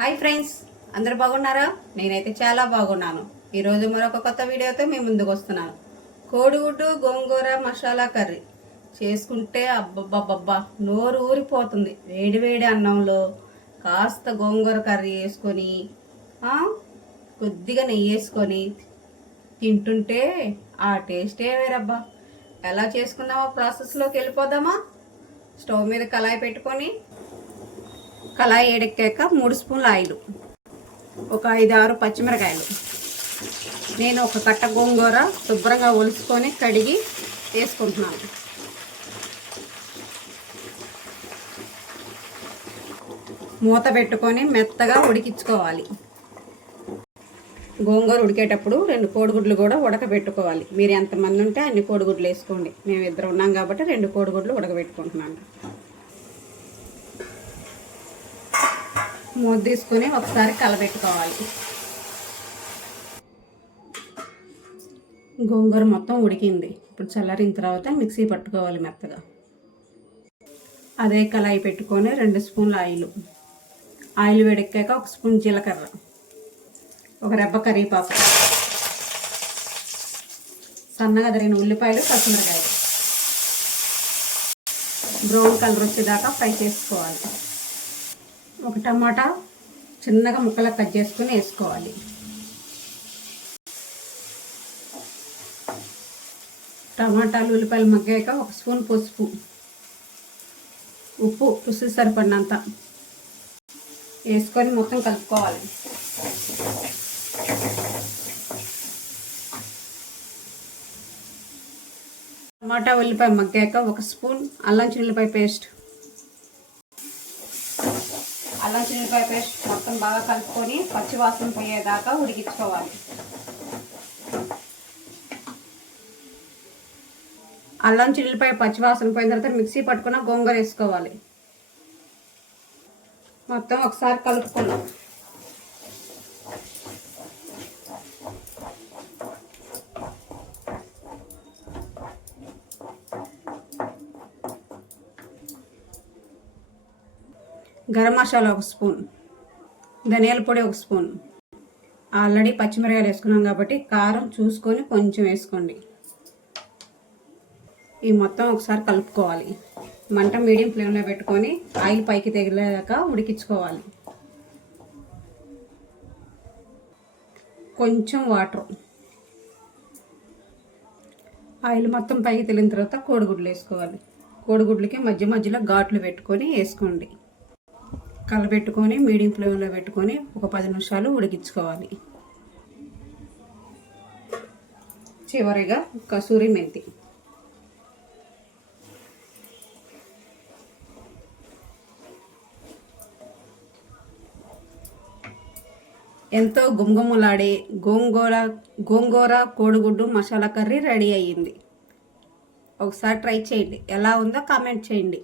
Hi friends, అందరు బాగున్నారా? నేనైతే చాలా బాగున్నాను. ఈరోజు మరొక కొత్త వీడియోతో మీ ముందుకు వస్తున్నాను. కోడిగుడ్డు గోంగూర మసాలా కర్రీ చేసుకుంటే అబ్బబ్బబ్బబ్బా నోరు ఊరిపోతుంది. వేడి వేడి అన్నంలో కాస్త గోంగూర కర్రీ వేసుకొని కొద్దిగా నెయ్యి వేసుకొని తింటుంటే ఆ టేస్టే వేరబ్బా. ఎలా చేసుకున్నామో ప్రాసెస్లోకి వెళ్ళిపోదామా? స్టవ్ మీద కళాయి పెట్టుకొని కళాయి ఏడెక్కాక 3 స్పూన్ల ఆయిల్, ఒక 5-6 పచ్చిమిరకాయలు, నేను ఒక కట్ట గోంగూర శుభ్రంగా ఒలుసుకొని కడిగి వేసుకుంటున్నాను. మూత పెట్టుకొని మెత్తగా ఉడికించుకోవాలి. గోంగూర ఉడికేటప్పుడు 2 కోడిగుడ్లు కూడా ఉడకబెట్టుకోవాలి. మీరు ఎంతమంది ఉంటే అన్ని కోడిగుడ్లు వేసుకోండి. మేము 2 ఉన్నాం కాబట్టి 2 కోడిగుడ్లు ఉడకబెట్టుకుంటున్నాను. మూత తీసుకొని ఒకసారి కలబెట్టుకోవాలి. గోంగూర మొత్తం ఉడికింది. ఇప్పుడు చల్లారిన తర్వాత మిక్సీ పట్టుకోవాలి మెత్తగా. అదే కళాయి పెట్టుకొని 2 స్పూన్ల ఆయిల్ వేడెక్కాక 1 స్పూన్ జీలకర్ర, ఒక రెబ్బ కరివేపాకు, సన్నగా తరిగిన ఉల్లిపాయలు, పచ్చిమిరకాయలు బ్రౌన్ కలర్ వచ్చేదాకా ఫ్రై చేసుకోవాలి. ఒక టమాటా చిన్నగా ముక్కలకు కట్ చేసుకుని వేసుకోవాలి. టమాటాలు ఉల్లిపాయలు మగ్గాక 1 స్పూన్ పసుపు, ఉప్పు రుచి సరిపడినంత వేసుకొని మొత్తం కలుపుకోవాలి. టమాటా ఉల్లిపాయ మగ్గాక 1 స్పూన్ అల్లం చిన్నులపాయ పేస్ట్ మొత్తం బాగా కలుపుకొని పచ్చివాసన పోయేదాకా ఉడికించుకోవాలి. అల్లం చిల్లిపాయ పచ్చివాసన పోయిన తర్వాత మిక్సీ పట్టుకున్న గోంగూర వేసుకోవాలి. మొత్తం ఒకసారి కలుపుకున్నాం. గరం మసాలా 1 స్పూన్, ధనియాల పొడి 1 స్పూన్. ఆల్రెడీ పచ్చిమిరకాయలు వేసుకున్నాం కాబట్టి కారం చూసుకొని కొంచెం వేసుకోండి. ఈ మొత్తం ఒకసారి కలుపుకోవాలి. మంట మీడియం ఫ్లేమ్లో పెట్టుకొని ఆయిల్ పైకి తగిలేదాకా ఉడికించుకోవాలి. కొంచెం వాటర్, ఆయిల్ మొత్తం పైకి తెలిన తర్వాత కోడిగుడ్లు వేసుకోవాలి. కోడిగుడ్లకి మధ్య మధ్యలో ఘాట్లు పెట్టుకొని వేసుకోండి. కలబెట్టుకొని మీడియం ఫ్లేమ్లో పెట్టుకొని ఒక 10 నిమిషాలు ఉడికించుకోవాలి. చివరిగా కసూరి మెంతి, ఎంతో గుమగుమలాడే గోంగూర కోడిగుడ్డు మసాలా కర్రీ రెడీ అయ్యింది. ఒకసారి ట్రై చేయండి. ఎలా ఉందో కామెంట్ చేయండి.